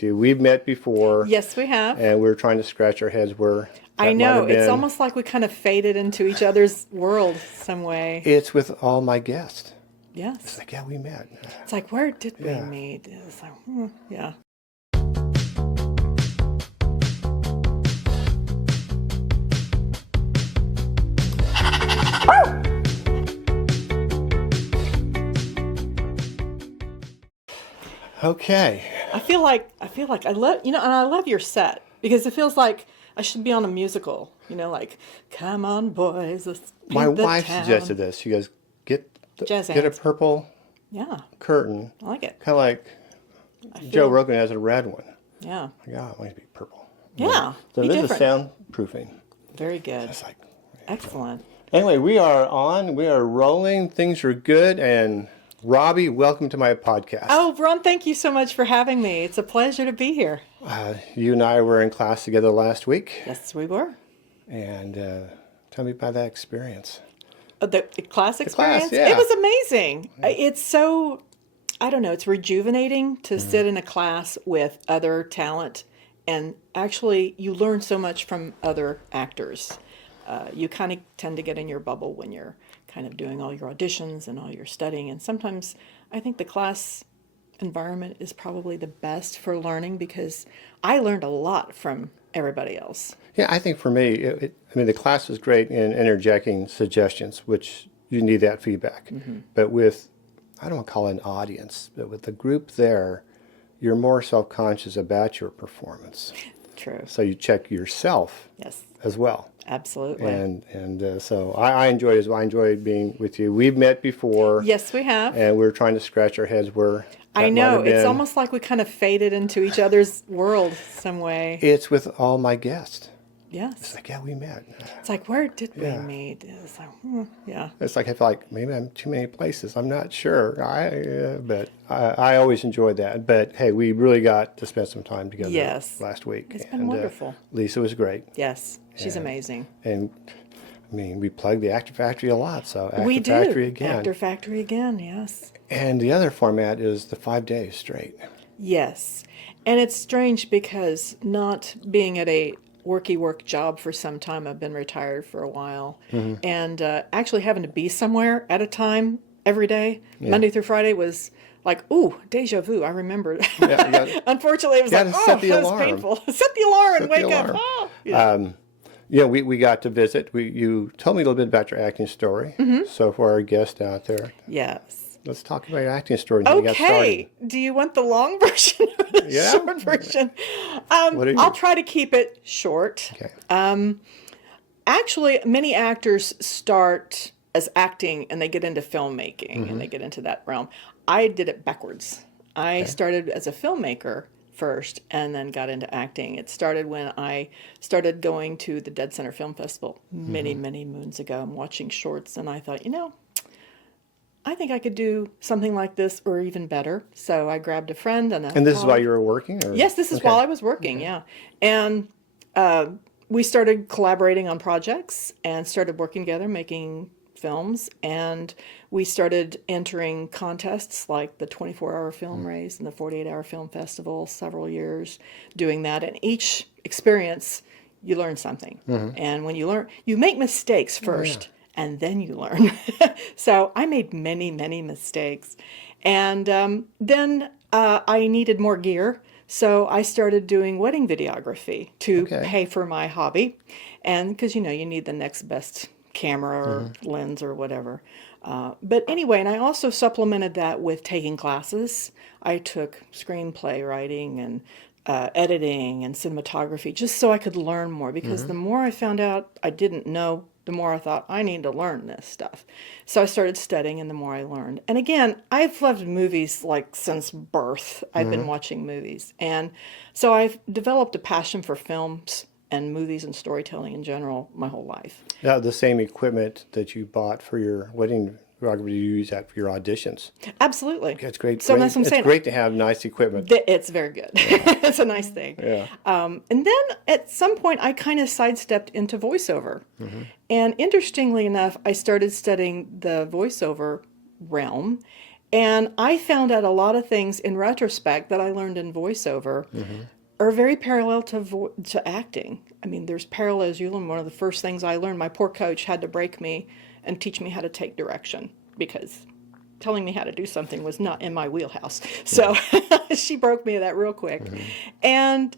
do. We've met before. Yes, we have. And we're trying to scratch our heads where I know. It's almost like we kind of faded into each other's world some way. It's with all my guests. Yes. It's like, yeah, we met. It's like, where did we meet? It's like, yeah. Okay. I feel like I love, and I love your set because it feels like I should be on a musical, like, come on, boys, let's paint My the wife town. suggested this. She goes, get Jazz a hands. purple curtain. I like it. Kind of like Joe Rogan has a red one. Yeah. Like, oh, I want it to be purple. Yeah. So this is soundproofing. Very good. It's like, excellent. Anyway, we are on. We are rolling. Things are good. And Robbie, welcome to my podcast. Oh, Ron, thank you so much for having me. It's a pleasure to be here. You and I were in class together last week. Yes, we were. And tell me about that experience. The class experience? Class, yeah. It was amazing. It's so, I don't know, it's rejuvenating to sit in a class with other talent. And actually, you learn so much from other actors. You kind of tend to get in your bubble when you're kind of doing all your auditions and all your studying. And sometimes I think the class environment is probably the best for learning because I learned a lot from everybody else. Yeah, I think for me, the class was great in interjecting suggestions, which you need that feedback. But with, I don't want to call it an audience, but with the group there, you're more self-conscious about your performance. True. So you check yourself as well. Absolutely. And so I enjoyed it as well. I enjoyed being with you. We've met before. Yes, we have. And we're trying to scratch our heads where I know. It's almost like we kind of faded into each other's world some way. It's with all my guests. Yes. It's like, yeah, we met. It's like, where did we meet? It's like, yeah. It's like I feel like maybe I'm too many places. I'm not sure. But I always enjoyed that. But hey, we really got to spend some time together last week. It's been wonderful. Lisa was great. Yes, she's amazing. And I mean, we plug the Actor Factory a lot. So Actor Factory again. Actor Factory again, yes. And the other format is the 5 days straight. Yes. And it's strange because not being at a work job for some time. I've been retired for a while. And actually having to be somewhere at a time every day, Monday through Friday, was like, ooh, deja vu. I remember. Unfortunately, it was like, that was painful. Set the alarm and wake up. Oh. We got to visit. You told me a little bit about your acting story. So for our guest out there. Yes. Let's talk about your acting story. Okay. Do you want the long version or the short version? I'll try to keep it short. Okay. Actually, many actors start as acting and they get into filmmaking and they get into that realm. I did it backwards. I started as a filmmaker first and then got into acting. It started when I started going to the Dead Center Film Festival many, many moons ago and watching shorts. And I thought, I think I could do something like this or even better. So I grabbed a friend and this is while you were working? Or? Yes, this is while I was working, And we started collaborating on projects and started working together, making films. And we started entering contests like the 24-hour film race and the 48-hour film festival, several years doing that. And each experience, you learn something. And when you learn, you make mistakes first. And then you learn. So I made many, many mistakes. And then I needed more gear. So I started doing wedding videography to pay for my hobby. And because, you need the next best camera or lens or whatever. But anyway, and I also supplemented that with taking classes. I took screenplay writing and editing and cinematography just so I could learn more. Because the more I found out I didn't know, the more I thought, I need to learn this stuff. So I started studying, and the more I learned. And again, I've loved movies like since birth. I've been watching movies. And so I've developed a passion for films and movies and storytelling in general my whole life. Yeah, the same equipment that you bought for your wedding photography, you use that for your auditions. Absolutely. It's great. So that's what I'm saying. It's great to have nice equipment. It's very good. It's a nice thing. Yeah. And then at some point, I kind of sidestepped into voiceover. And interestingly enough, I started studying the voiceover realm. And I found out a lot of things in retrospect that I learned in voiceover are very parallel to acting. I mean, there's parallels. You learn. One of the first things I learned, my poor coach had to break me and teach me how to take direction, because telling me how to do something was not in my wheelhouse. So she broke me of that real quick. And,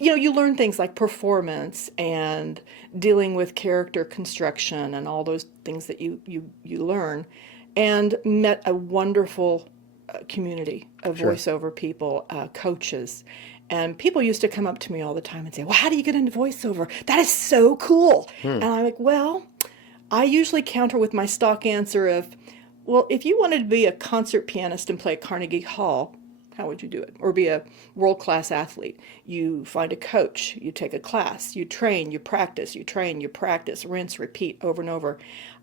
you learn things like performance and dealing with character construction and all those things that you learn, and met a wonderful community of voiceover people, coaches. And people used to come up to me all the time and say, well, how do you get into voiceover? That is so cool. And I'm like, well, I usually counter with my stock answer of, well, if you wanted to be a concert pianist and play at Carnegie Hall, how would you do it? Or be a world-class athlete? You find a coach, you take a class, you train, you practice, you train, you practice, rinse, repeat over and over.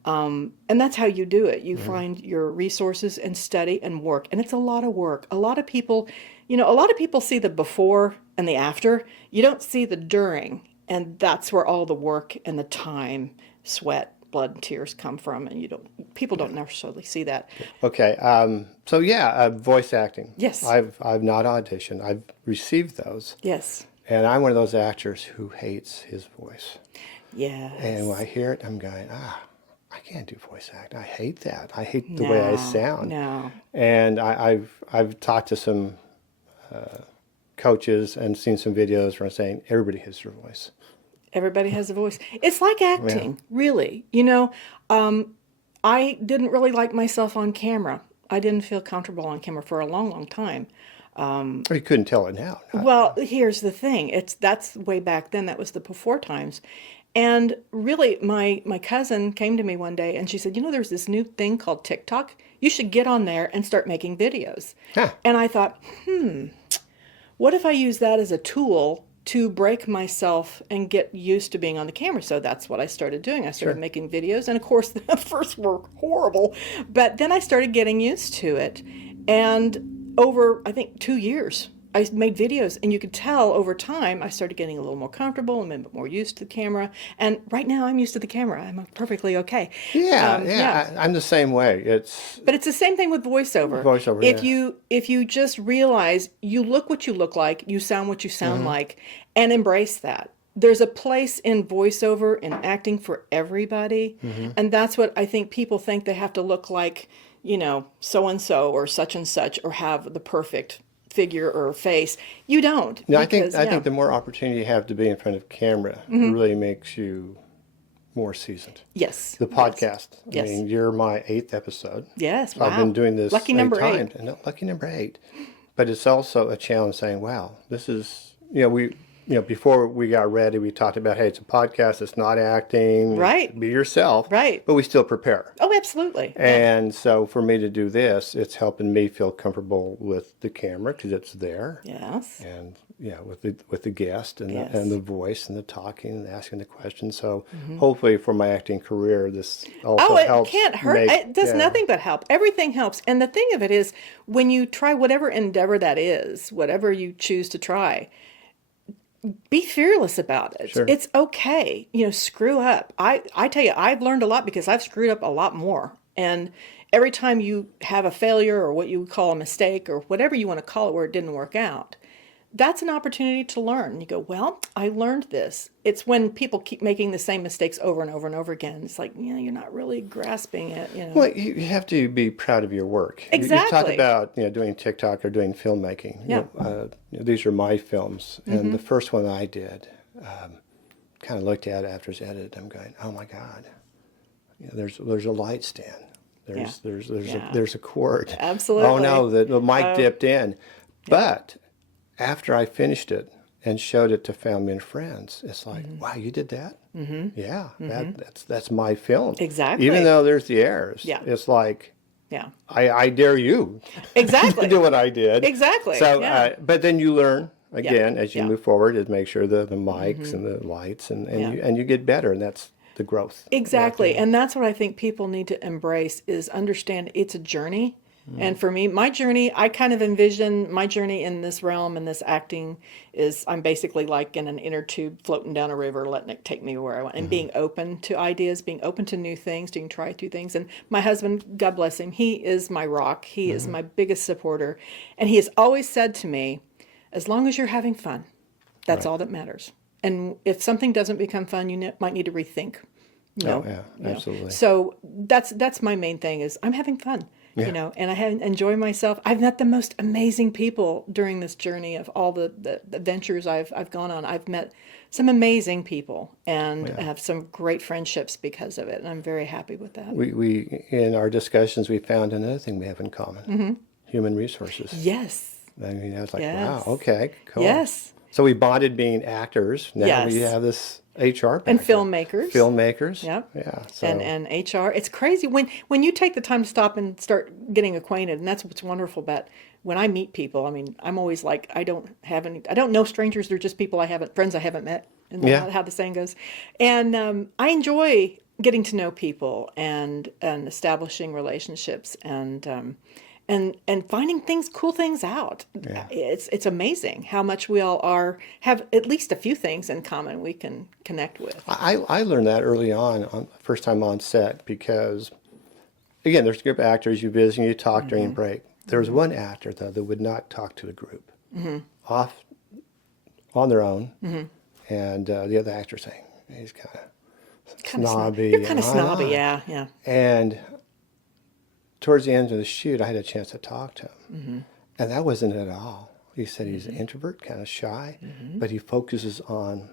And that's how you do it. You find your resources and study and work. And it's a lot of work. A lot of people see the before and the after. You don't see the during. And that's where all the work and the time, sweat, blood, and tears come from. And people don't necessarily see that. Okay. Voice acting. Yes. I've not auditioned. I've received those. Yes. And I'm one of those actors who hates his voice. Yes. And when I hear it, I'm going, I can't do voice acting. I hate that. I hate the way I sound. No. And I've talked to some coaches and seen some videos where I'm saying everybody has their voice. Everybody has a voice. It's like acting, really. I didn't really like myself on camera. I didn't feel comfortable on camera for a long, long time. You couldn't tell it now. Well, here's the thing. That's way back then. That was the before times. And really, my cousin came to me one day and she said, there's this new thing called TikTok. You should get on there and start making videos. Huh. And I thought, what if I use that as a tool to break myself and get used to being on the camera? So that's what I started doing. I started making videos. And of course, the first were horrible. But then I started getting used to it. And over, I think, 2 years, I made videos. And you could tell over time, I started getting a little more comfortable and a bit more used to the camera. And right now, I'm used to the camera. I'm perfectly okay. I'm the same way. But it's the same thing with voiceover. If you just realize you look what you look like, you sound what you sound like, and embrace that. There's a place in voiceover and acting for everybody. And that's what I think people think they have to look like, so-and-so or such and such, or have the perfect figure or face. You don't. No, I think the more opportunity you have to be in front of camera really makes you more seasoned. Yes. The podcast. Yes. I mean, you're my 8th episode. Yes. Wow. I've been doing this lucky number 8. Lucky number 8. But it's also a challenge saying, wow, this is, before we got ready, we talked about, hey, it's a podcast, it's not acting. Right. Be yourself. Right. But we still prepare. Oh, absolutely. And so for me to do this, it's helping me feel comfortable with the camera because it's there. Yes. And with the guest and the voice and the talking and asking the questions. So hopefully for my acting career, this also helps. It can't hurt. It does nothing but help. Everything helps. And the thing of it is, when you try whatever endeavor that is, whatever you choose to try, be fearless about it. Sure. It's okay. Screw up. I tell you, I've learned a lot because I've screwed up a lot more. And every time you have a failure or what you would call a mistake or whatever you want to call it where it didn't work out, that's an opportunity to learn. You go, well, I learned this. It's when people keep making the same mistakes over and over and over again. It's like, you're not really grasping it. Well, you have to be proud of your work. Exactly. You talk about doing TikTok or doing filmmaking. Yeah. These are my films, and the first one I did, kind of looked at it after it's edited. I'm going, oh my God, there's a light stand. There's a cord. Absolutely. Oh no, the mic dipped in, but after I finished it and showed it to family and friends, it's like, wow, you did that? Yeah, that's my film. Exactly. Even though there's the errors, it's like, I dare you to do what I did. Exactly. So, but then you learn again as you move forward to make sure the mics and the lights and you get better, and that's the growth. Exactly. And that's what I think people need to embrace is understand it's a journey. And for me, my journey, I kind of envision my journey in this realm and this acting is I'm basically like in an inner tube floating down a river, letting it take me where I want, and being open to ideas, being open to new things, doing try new things. And my husband, God bless him, he is my rock. He is my biggest supporter. And he has always said to me, as long as you're having fun, that's all that matters. And if something doesn't become fun, you might need to rethink. Absolutely. So that's my main thing is I'm having fun. Yeah. And I enjoy myself. I've met the most amazing people during this journey of all the ventures I've gone on. I've met some amazing people and have some great friendships because of it. And I'm very happy with that. We in our discussions, we found another thing we have in common, human resources. Yes. I mean, I was like, Yes. wow, okay, cool. Yes. So we bonded being actors. Now we have this HR And background. filmmakers. Filmmakers. Yep. Yeah. So. And HR. It's crazy when you take the time to stop and start getting acquainted, and that's what's wonderful about when I meet people. I mean, I'm always like, I don't know strangers. They're just people friends I haven't met, and how the saying goes. And I enjoy getting to know people and establishing relationships and finding cool things out. Yeah. It's amazing how much we all have at least a few things in common we can connect with. I learned that early on first time on set, because, again, there's a group of actors you visit and you talk during break. There was one actor, though, that would not talk to a group off on their own, and the other actor saying, he's kind of snobby. You're kind of snobby, yeah. And towards the end of the shoot, I had a chance to talk to him. And that wasn't it at all. He said he's an introvert, kind of shy, but he focuses on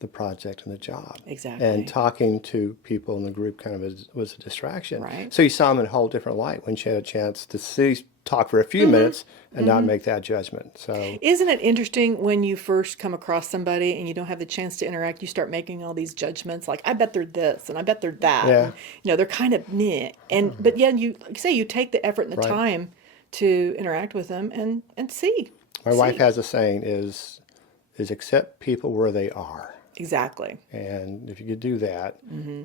the project and the job. Exactly. And talking to people in the group kind of was a distraction. Right. So you saw him in a whole different light when she had a chance to talk for a few minutes and not make that judgment. So isn't it interesting when you first come across somebody and you don't have the chance to interact, you start making all these judgments like, I bet they're this and I bet they're that. Yeah. And, they're kind of meh. But yeah, you like you say, you take the effort and the time to interact with them and see. my wife has a saying is accept people where they are. Exactly. And if you could do that,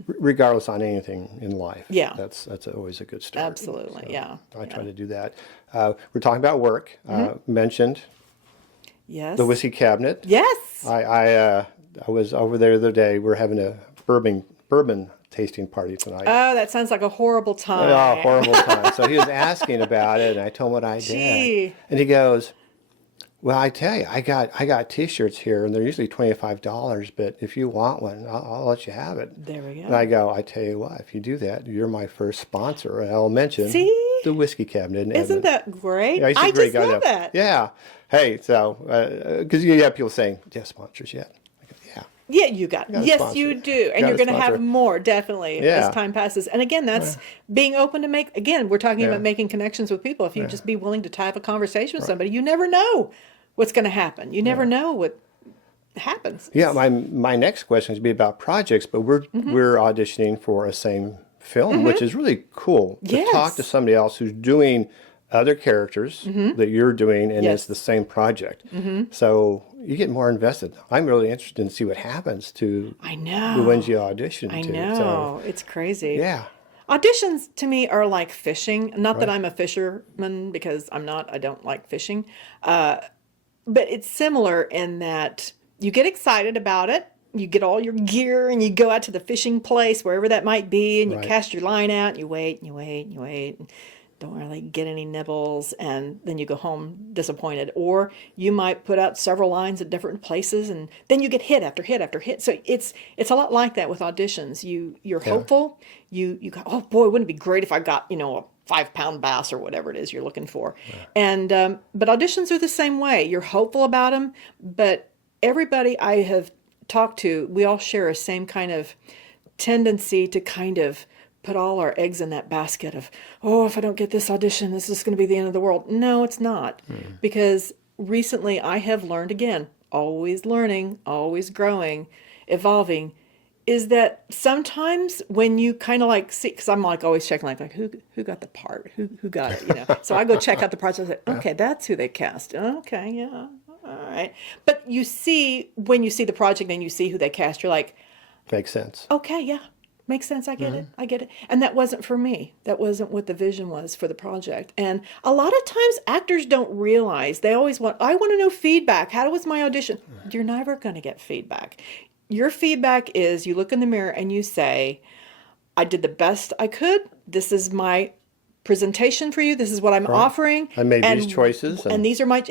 regardless on anything in life, that's always a good start. Absolutely, So I try to do that. We're talking about work. Mentioned Yes. the whiskey cabinet. Yes. I was over there the other day. We're having a bourbon tasting party tonight. Oh, that sounds like a horrible time. Oh, horrible time. So he was asking about it, and I told him what I did. Gee. And he goes, well, I tell you, I got T-shirts here, and they're usually $25. But if you want one, I'll let you have it. There we go. And I go, I tell you what, if you do that, you're my first sponsor. And I'll mention the whiskey cabinet. In Isn't Edmond. that great? Yeah, he's a I great just guy. love that. Yeah. Hey, so because you have people saying, "Do you have sponsors yet?" I go, yeah. Yeah, you got. a Yes, sponsor. you do, and Got you're a going to have sponsor. more definitely Yeah. as time passes. And again, that's being open to make. Again, we're talking about making connections with people. If you just be willing to have a conversation with somebody, you never know what's going to happen. You never know what happens. Yeah, my next question is be about projects, but we're auditioning for a same film, which is really cool to Yes. talk to somebody else who's doing other characters that you're doing, and Yes. it's the same project. So you get more invested. I'm really interested in see what happens to I know. the ones you audition I to. know. So, It's crazy. yeah. Auditions to me are like fishing. Not that I'm a fisherman, because I'm not. I don't like fishing. But it's similar in that you get excited about it. You get all your gear and you go out to the fishing place, wherever that might be, and you Right. cast your line out and you wait and you wait and you wait. And don't really get any nibbles, and then you go home disappointed. Or you might put out several lines at different places, and then you get hit after hit after hit. So it's a lot like that with auditions. You're hopeful. You go, oh boy, wouldn't it be great if I got a 5-pound bass or whatever it is you're looking for. And but auditions are the same way. You're hopeful about them, but everybody I have talked to, we all share a same kind of tendency to kind of put all our eggs in that basket of, oh, if I don't get this audition, this is going to be the end of the world. No, it's not. Because recently I have learned, again, always learning, always growing, evolving, is that sometimes when you kind of like see, because I'm like always checking like who got the part, who got it, So I go check out the parts. I say, okay, that's who they cast. Okay, yeah, all right. But you see, when you see the project and you see who they cast, you're like, Makes sense. okay, yeah, Makes sense. I get it. I get it. And that wasn't for me. That wasn't what the vision was for the project. And a lot of times actors don't realize, they always I want to know feedback. How was my audition? You're never going to get feedback. Your feedback is you look in the mirror and you say, I did the best I could. This is my presentation for you. This is what I'm offering. I made these choices. And these are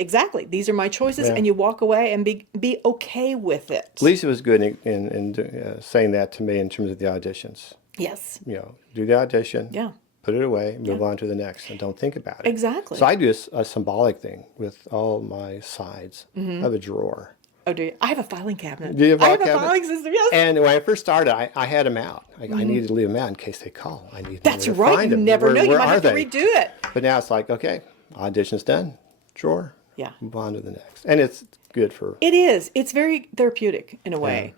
these are my choices. And you walk away and be okay with it. Lisa was good in saying that to me in terms of the auditions. Yes. Do the audition. Yeah. Put it away, move on to the next, and don't think about it. Exactly. So I do a symbolic thing with all my sides. I have a drawer. Oh, do you? I have a filing cabinet. Do you have a I have cabinet? a filing system, yes. And when I first started, I had them out. I needed to leave them out in case they call. I need That's to right. find You them. never know. You Where might are have to they? redo it. But now it's like, okay, audition's done. Drawer. Yeah. Move on to the next. And it's good for... It is. It's very therapeutic in a way.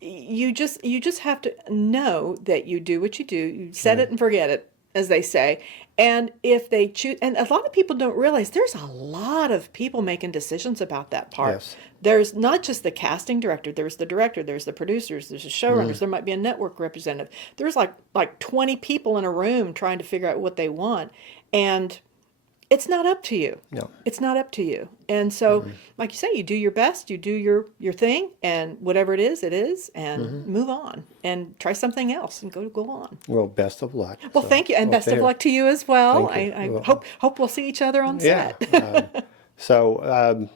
You just have to know that you do what you do. You set it and forget it, as they say. And if they choose, and a lot of people don't realize there's a lot of people making decisions about that part. Yes. There's not just the casting director, there's the director, there's the producers, there's the showrunners, there might be a network representative. There's like 20 people in a room trying to figure out what they want. And it's not up to you. No. It's not up to you. And so, like you say, you do your best, you do your thing, and whatever it is, and move on and try something else and go on. Well, best of luck. Well, thank you, and best of luck to you as well. Thank you. I Well, hope we'll see each other on Yeah. set.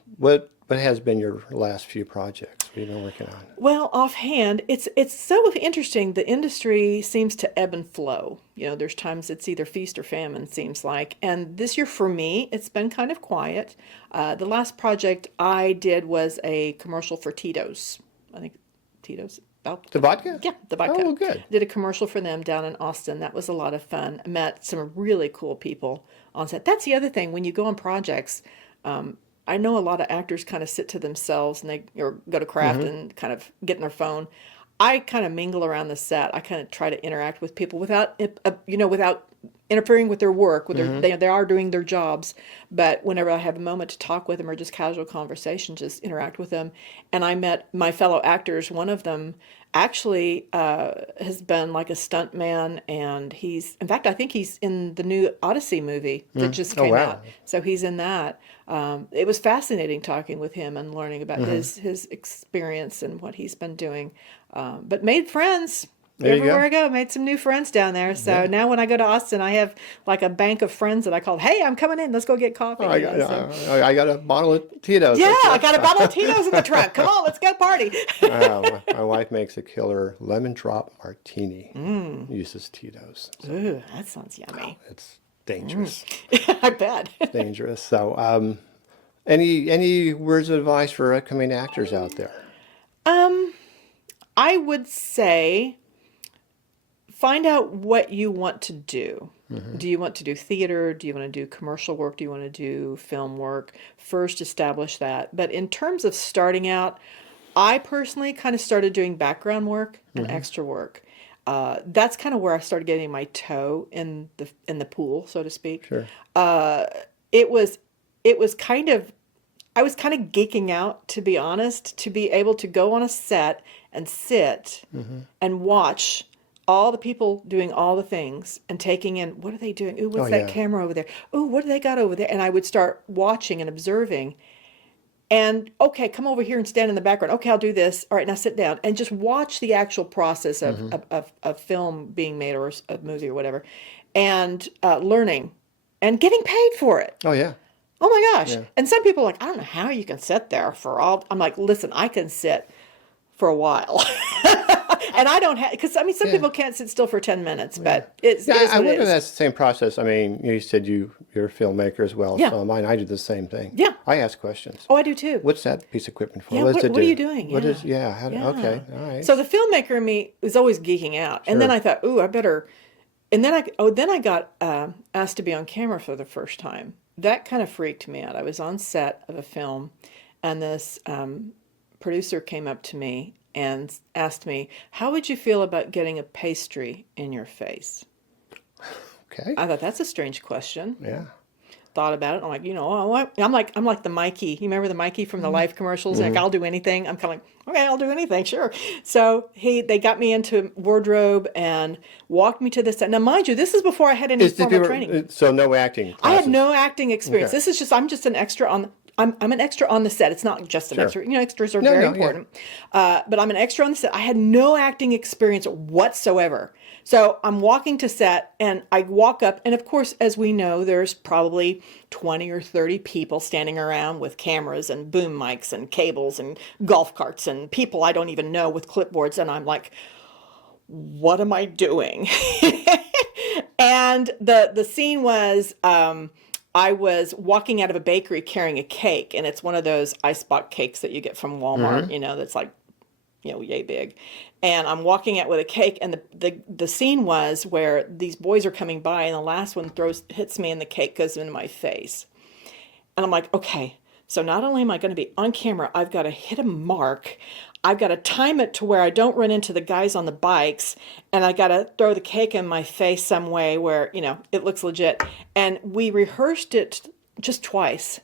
What has been your last few projects you've been working on? Well, offhand, it's so interesting. The industry seems to ebb and flow. There's times it's either feast or famine, seems like. And this year for me, it's been kind of quiet. The last project I did was a commercial for Tito's. I think Tito's. The vodka? Yeah, the vodka. Oh, good. Did a commercial for them down in Austin. That was a lot of fun. I met some really cool people on set. That's the other thing. When you go on projects, I know a lot of actors kind of sit to themselves and they go to craft and kind of get in their phone. I kind of mingle around the set. I kind of try to interact with people without interfering with their work. They are doing their jobs, but whenever I have a moment to talk with them or just casual conversation, just interact with them. And I met my fellow actors. One of them actually has been like a stunt man, and I think he's in the new Odyssey movie that just came out. So he's in that. It was fascinating talking with him and learning about his experience and what he's been doing. But made friends. Everywhere I go, made some new friends down there. So now when I go to Austin, I have like a bank of friends that I call, hey, I'm coming in. Let's go get coffee. I got a bottle of Tito's. Yeah, I got a bottle of Tito's in the truck. Come on, let's go party. My wife makes a killer lemon drop martini. Uses Tito's. So Ooh, that sounds yummy. it's dangerous. I bet. Dangerous. So any words of advice for upcoming actors out there? I would say find out what you want to do. Do you want to do theater? Do you want to do commercial work? Do you want to do film work? First, establish that. But in terms of starting out, I personally kind of started doing background work and extra work. That's kind of where I started getting my toe in the pool, so to speak. Sure. It was kind of, I was kind of geeking out, to be honest, to be able to go on a set and sit and watch all the people doing all the things and taking in, what are they doing? Ooh, what's that camera over there? Ooh, what do they got over there? And I would start watching and observing. And, okay, come over here and stand in the background. Okay, I'll do this. All right, now sit down. And just watch the actual process of film being made, or a movie or whatever. And learning and getting paid for it. Oh, yeah. Oh, my gosh. Yeah. And some people are like, I don't know how you can sit there for all. I'm like, listen, I can sit for a while. And I don't have, because some people can't sit still for 10 minutes, but it's. Yeah, it is I what wonder it if is. that's the same process. I mean, you said you're a filmmaker as well. Yeah. So I do the same thing. Yeah. I ask questions. Oh, I do too. What's that piece of equipment for? Yeah, What does it what do? are you doing? What Yeah. is, okay, all right. So the filmmaker in me was always geeking out. And then I thought, ooh, I better. And then I got asked to be on camera for the first time. That kind of freaked me out. I was on set of a film, and this producer came up to me and asked me, how would you feel about getting a pastry in your face? Okay. I thought, that's a strange question. Yeah. thought about it. I'm like, I'm like the Mikey. You remember the Mikey from the Life commercials? Like, I'll do anything. I'm kind of like, okay, I'll do anything, sure. So they got me into wardrobe and walked me to the set. Now, mind you, this is before I had any formal training. So no acting classes. I had no acting experience. Okay. This is just, I'm just an extra on. I'm an extra on the set. It's not just an extra. Extras are very important. Yeah. But I'm an extra on the set. I had no acting experience whatsoever. So I'm walking to set, and I walk up, and of course, as we know, there's probably 20 or 30 people standing around with cameras and boom mics and cables and golf carts and people I don't even know with clipboards, and I'm like, what am I doing? And the scene was, I was walking out of a bakery carrying a cake, and it's one of those icebox cakes that you get from Walmart, that's like, yay big. And I'm walking out with a cake, and the scene was where these boys are coming by, and the last one hits me, and the cake goes into my face. And I'm like, okay, so not only am I going to be on camera, I've got to hit a mark. I've got to time it to where I don't run into the guys on the bikes, and I got to throw the cake in my face some way where, it looks legit. And we rehearsed it just twice.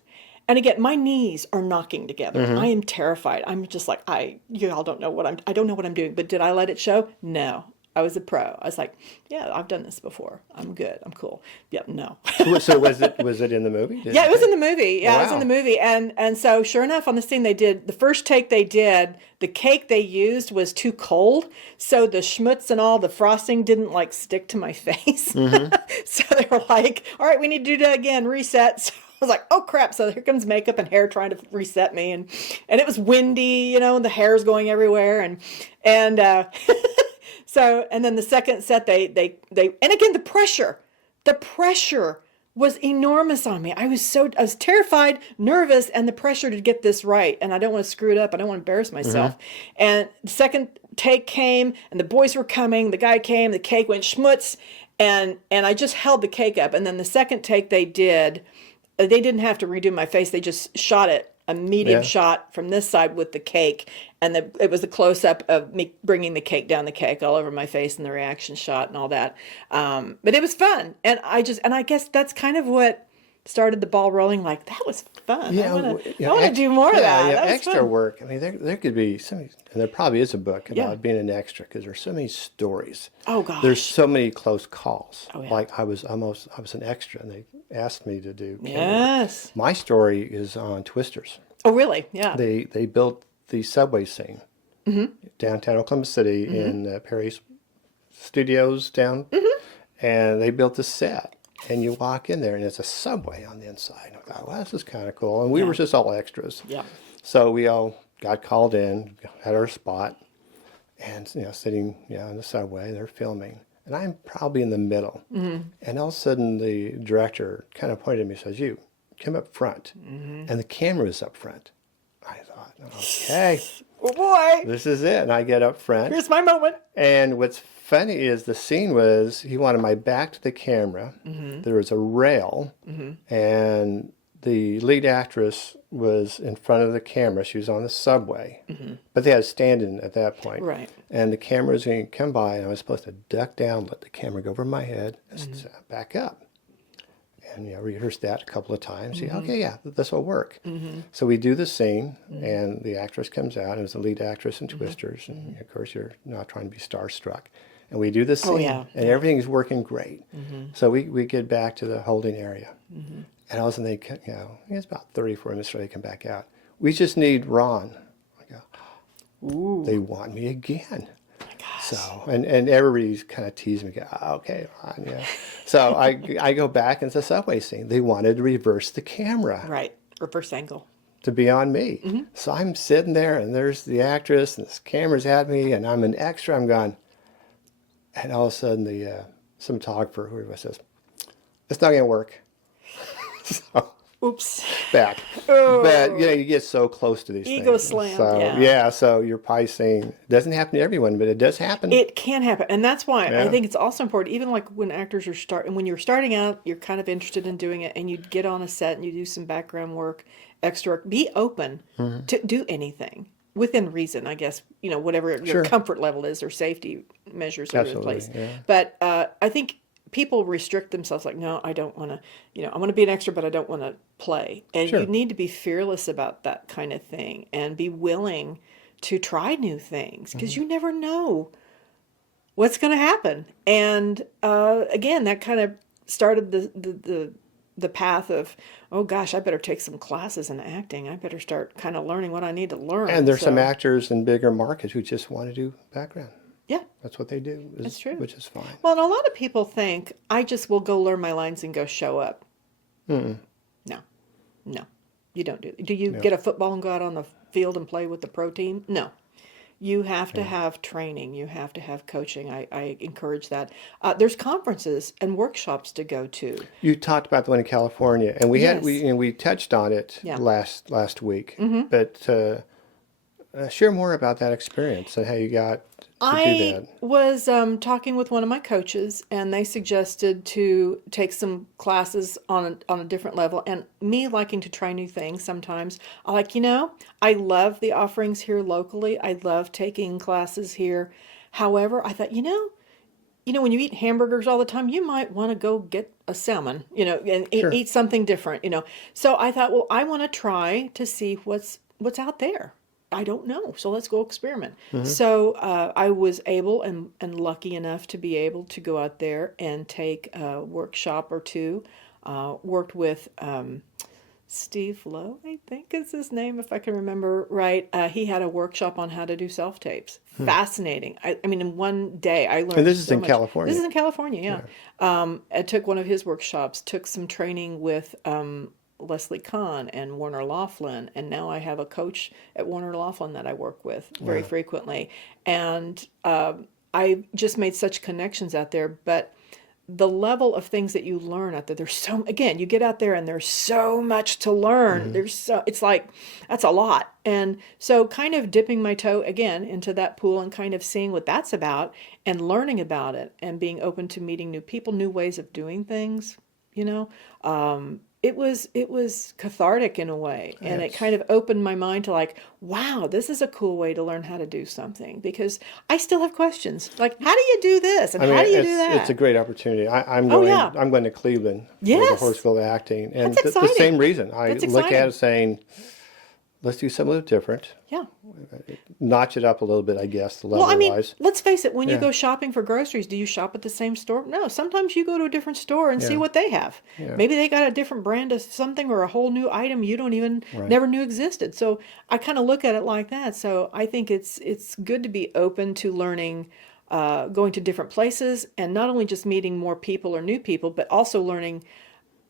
And again, my knees are knocking together. I am terrified. I'm just like, you all don't know I don't know what I'm doing. But did I let it show? No. I was a pro. I was like, yeah, I've done this before. I'm good. I'm cool. Yeah, no. So was it in the movie? Yeah, it was in the movie. Yeah, wow. It was in the movie. And so sure enough, on the scene the first take they did, the cake they used was too cold. So the schmutz and all the frosting didn't like stick to my face. So they were like, all right, we need to do that again, reset. So I was like, oh crap. So here comes makeup and hair trying to reset me. And it was windy, and the hair's going everywhere. And so, and then the second set, they, and again, the pressure was enormous on me. I was terrified, nervous, and the pressure to get this right. And I don't want to screw it up. I don't want to embarrass myself. And the second take came, and the boys were coming. The guy came, the cake went schmutz, and I just held the cake up. And then the second take they didn't have to redo my face. They just shot it. A medium shot from this side with the cake, and it was a close-up of me bringing the cake down the cake all over my face and the reaction shot and all that. But it was fun, and I guess that's kind of what started the ball rolling. Like, that was fun. Yeah, I want to do more of that. Yeah, That was extra fun. work. I mean, there could be so many, and there probably is a book about being an extra because there's so many stories. Oh gosh, there's so many close calls. Oh, yeah. Like I was an extra, and they asked me to do. Yes. My story is on Twisters. Oh really? Yeah. They built the subway scene downtown Oklahoma City in Perry's studios down, and they built the set. And you walk in there, and it's a subway on the inside. And I thought, well, this is kind of cool. And we were just all extras. Yeah. So we all got called in, had our spot, and sitting in the subway, they're filming. And I'm probably in the middle. And all of a sudden, the director kind of pointed at me and says, you, come up front. And the camera is up front. I thought, okay. Oh boy. This is it. And I get up front. Here's my moment. And what's funny is the scene was he wanted my back to the camera. There was a rail, and the lead actress was in front of the camera. She was on the subway, but they had a stand-in at that point. Right. And the camera was going to come by, and I was supposed to duck down, let the camera go over my head, and back up. And rehearsed that a couple of times. Okay, yeah, this will work. So we do the scene, and the actress comes out, and it was the lead actress in Twisters, and of course you're not trying to be starstruck. And we do the scene, and everything's working great. So we get back to the holding area, and all of a sudden it's about 34 minutes before they come back out. We just need Ron. I go, ooh, they want me again. So, and everybody's kind of teasing me, okay, Ron, yeah. So I go back into the subway scene. They wanted to reverse the camera. Right, reverse angle. To be on me. So I'm sitting there, and there's the actress, and this camera's at me, and I'm an extra. I'm going, and all of a sudden the cinematographer, whoever says, it's not going to work. So, oops. Back. Oh. But, you get so close to these things. Ego slam, so, so you're probably saying, it doesn't happen to everyone, but it does happen. It can happen. And that's why I think it's also important, even like when actors are when you're starting out, you're kind of interested in doing it, and you get on a set and you do some background work, extra work. Be open to do anything. Within reason, I guess, whatever your comfort level is or safety measures are in place. Yeah. But I think people restrict themselves like, no, I don't want to, I want to be an extra, but I don't want to play. And Sure. you need to be fearless about that kind of thing and be willing to try new things because you never know what's going to happen. And again, that kind of started the path of, oh gosh, I better take some classes in acting. I better start kind of learning what I need to learn. And there's some actors in bigger markets who just want to do background. Yeah. That's what they do. That's true. Which is fine. Well, and a lot of people think, I just will go learn my lines and go show up. No, you don't do that. Do you get a football and go out on the field and play with the pro team? No. You have to have training. You have to have coaching. I encourage that. There's conferences and workshops to go to. You talked about the one in California, and we touched on it last week. But share more about that experience and how you got to do that. I was talking with one of my coaches, and they suggested to take some classes on a different level. And me liking to try new things sometimes, I love the offerings here locally. I love taking classes here. However, I thought, when you eat hamburgers all the time, you might want to go get a salmon, and eat something different, So I thought, well, I want to try to see what's out there. I don't know, so let's go experiment. So I was able and lucky enough to be able to go out there and take a workshop or two. Worked with Steve Lowe, I think is his name, if I can remember right. He had a workshop on how to do self-tapes. Fascinating. I mean, in one day I learned And this is so in much. California. This is in California, yeah. I took one of his workshops, took some training with Leslie Kahn and Warner Laughlin, and now I have a coach at Warner Laughlin that I work with very frequently. And I just made such connections out there, but the level of things that you learn out there, you get out there and there's so much to learn. It's like, that's a lot. And so kind of dipping my toe again into that pool and kind of seeing what that's about and learning about it and being open to meeting new people, new ways of doing things, it was cathartic in a way, and it kind of opened my mind to like, wow, this is a cool way to learn how to do something, because I still have questions like, how do you do this and how do you do that? It's a great opportunity. I'm going to Cleveland for the Horse School of Acting, and That's the same reason. That's look exciting. at it saying, let's do something a little different. Yeah. Notch it up a little bit, I guess, the level Well, I mean, wise. let's face it, when you go shopping for groceries, do you shop at the same store? No, sometimes you go to a different store and see what they have. Yeah. Maybe they got a different brand of something or a whole new item you don't even never knew existed. So I kind of look at it like that. So I think it's good to be open to learning, going to different places, and not only just meeting more people or new people, but also learning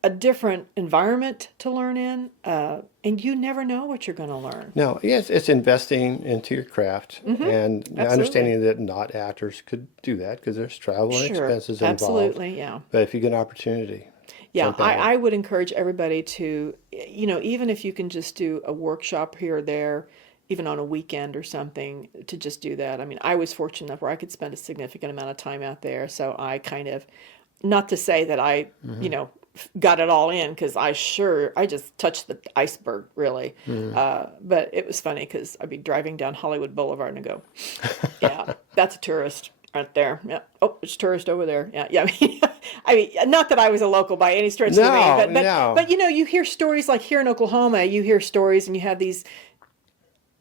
a different environment to learn in, and you never know what you're going to learn. No, yes, it's investing into your craft and understanding that not actors could do that because there's travel and expenses involved. Absolutely, yeah. But if you get an opportunity. Yeah, I would encourage everybody to, even if you can just do a workshop here or there, even on a weekend or something, to just do that. I mean, I was fortunate enough where I could spend a significant amount of time out there, so I kind of, not to say that I, got it all in, because I just touched the iceberg, really. But it was funny because I'd be driving down Hollywood Boulevard and I go, yeah, that's a tourist right there. Yeah. Oh, it's a tourist over there. Yeah. Yeah. I mean, not that I was a local by any stretch of the meaning, but you hear stories like here in Oklahoma, you hear stories and you have these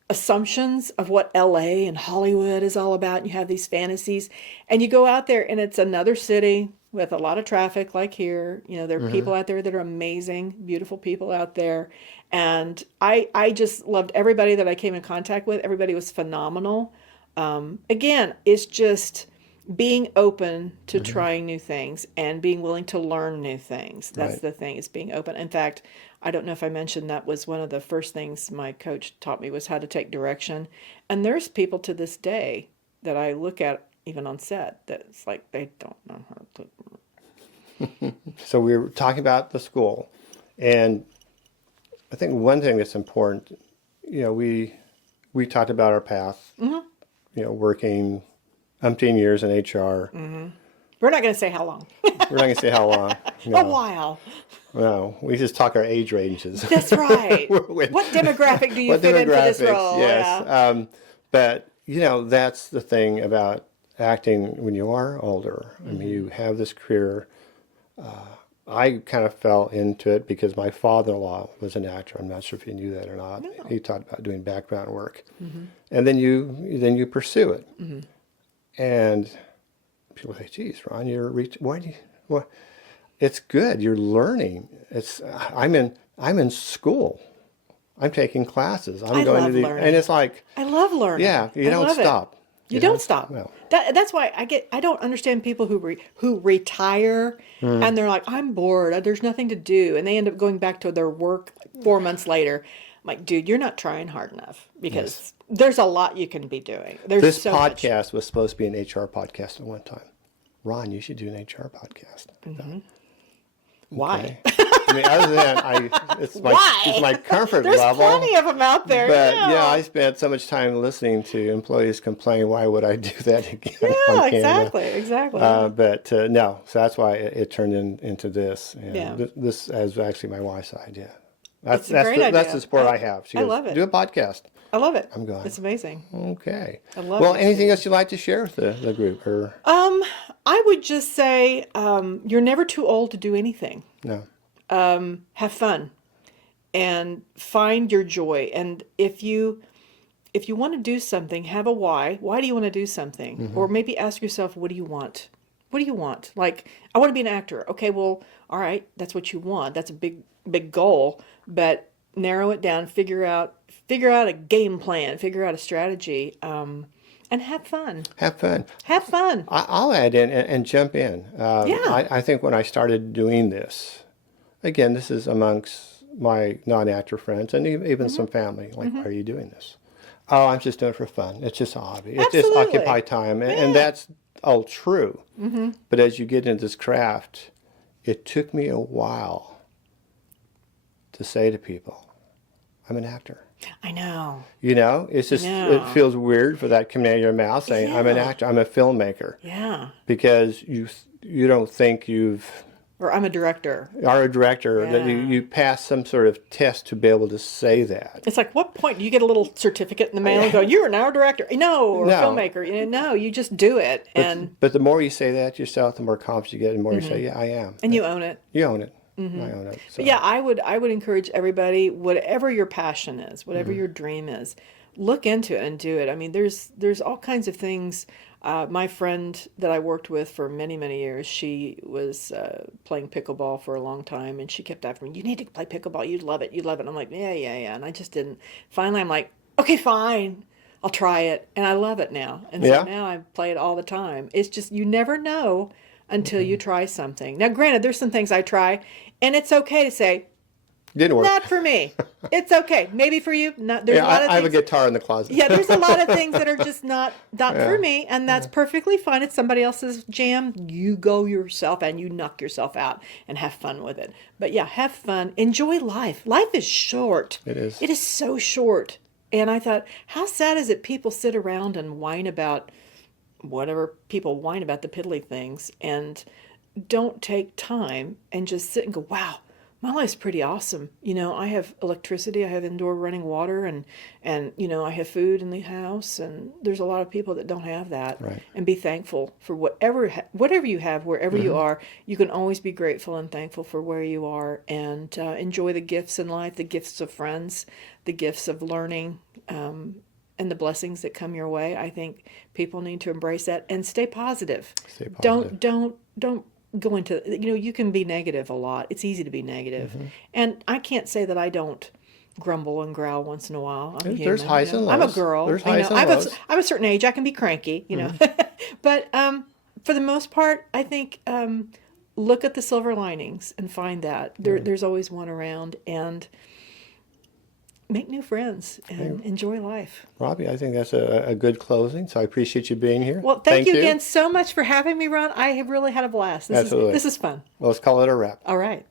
assumptions of what LA and Hollywood is all about. And you have these fantasies, and you go out there and it's another city with a lot of traffic like here. There are people out there that are amazing, beautiful people out there. And I just loved everybody that I came in contact with. Everybody was phenomenal. Again, it's just being open to trying new things and being willing to learn new things. That's the thing, is being open. In fact, I don't know if I mentioned that was one of the first things my coach taught me, was how to take direction. And there's people to this day that I look at, even on set, that it's like they don't know how to. So we were talking about the school, and I think one thing that's important, we talked about our path, working umpteen years in HR. We're not going to say how long. We're not going to say how long. No. A while. No, we just talk our age ranges. That's right. What demographic do you fit in for this role? Yes. Yeah. But, that's the thing about acting when you are older. I mean, you have this career. I kind of fell into it because my father-in-law was an actor. I'm not sure if you knew that or not. No. He talked about doing background work, and then you pursue it. And people say, "Geez, Ron, why do you? Well, it's good. You're learning. I'm in school. I'm taking classes. I'm I going love to learning. and it's like, I love learning. yeah, you I don't love it. stop. You don't stop. No. That's why I don't understand people who retire and they're like, I'm bored. There's nothing to do, and they end up going back to their work 4 months later. I'm like, dude, you're not trying hard enough because there's a lot you can be doing. There's This so much. podcast was supposed to be an HR podcast at one time. Ron, you should do an HR podcast. Why? I mean, other than it's my comfort There's level. plenty of them out there. But I spent so much time listening to employees complain. Why would I do that again? Yeah, on camera? exactly. But no, so that's why it turned into this. And Yeah. This is actually my wife's idea. It's a great idea. That's the support I have. She I goes, love it. Do a podcast. I love it. I'm going. It's amazing. Okay. I love Well, it. anything else you'd like to share with the group? Or I would just say you're never too old to do anything. no? Have fun and find your joy. And if you want to do something, have a why. Why do you want to do something? Or maybe ask yourself, what do you want? What do you want? Like, I want to be an actor. Okay, well, all right, that's what you want. That's a big goal, but narrow it down, figure out a game plan, figure out a strategy, and have fun. Have fun. Have fun. I'll add in and jump in. I think when I started doing this, again, this is amongst my non-actor friends and even some family. Like, why are you doing this? Oh, I'm just doing it for fun. It's just a hobby. It's just Absolutely. occupy time. And that's all true. But as you get into this craft, it took me a while to say to people, I'm an actor. I know. You know, it's just, know. it feels weird for that coming out of your mouth saying, I'm an Yeah. actor, I'm a filmmaker. Yeah. Because you don't think you've Or I'm a director. are a director, that Yeah. you pass some sort of test to be able to say that. It's like, what point do you get a little certificate in the mail and go, you're now a director? No, or No. a filmmaker. No, you just do it. But the more you say that to yourself, the more confidence you get, and the more you say, yeah, I am. And you own it. You own it. I own it. So. But yeah, I would encourage everybody, whatever your passion is, whatever your dream is, look into it and do it. I mean, there's all kinds of things. My friend that I worked with for many, many years, she was playing pickleball for a long time, and she kept after me, you need to play pickleball. You'd love it. You'd love it. And I'm like, yeah. And I just didn't. Finally, I'm like, okay, fine. I'll try it. And I love it now. And so now I play it all the time. It's just, you never know until you try something. Now, granted, there's some things I try, and it's okay to say, Didn't work. not for me. It's okay. Maybe for you. Not. There's a lot of I have a things. guitar in the closet. Yeah, there's a lot of things that are just not for me, and that's perfectly fine. It's somebody else's jam. You go yourself and you knock yourself out and have fun with it. But yeah, have fun. Enjoy life. Life is short. It is. It is so short. And I thought, how sad is it people sit around and whine about whatever people whine about, the piddly things, and don't take time and just sit and go, wow, my life's pretty awesome. You know, I have electricity, I have indoor running water, and you know, I have food in the house, and there's a lot of people that don't have that. Right. And be thankful for whatever you have, wherever you are. You can always be grateful and thankful for where you are, and enjoy the gifts in life, the gifts of friends, the gifts of learning, and the blessings that come your way. I think people need to embrace that and stay positive. Stay positive. Don't go into, you know, you can be negative a lot. It's easy to be negative. And I can't say that I don't grumble and growl once in a while. I'm There's human, highs you know. and I'm a lows. girl. There's you know. highs and lows. I'm a certain age. I can be cranky, you know. But for the most part, I think look at the silver linings and find that. There's always one around, and make new friends and enjoy life. Robbie, I think that's a good closing, so I appreciate you being here. Well, thank you again so much for having me, Ron. I have really had a blast. Absolutely. This is fun. Well, let's call it a wrap. All right.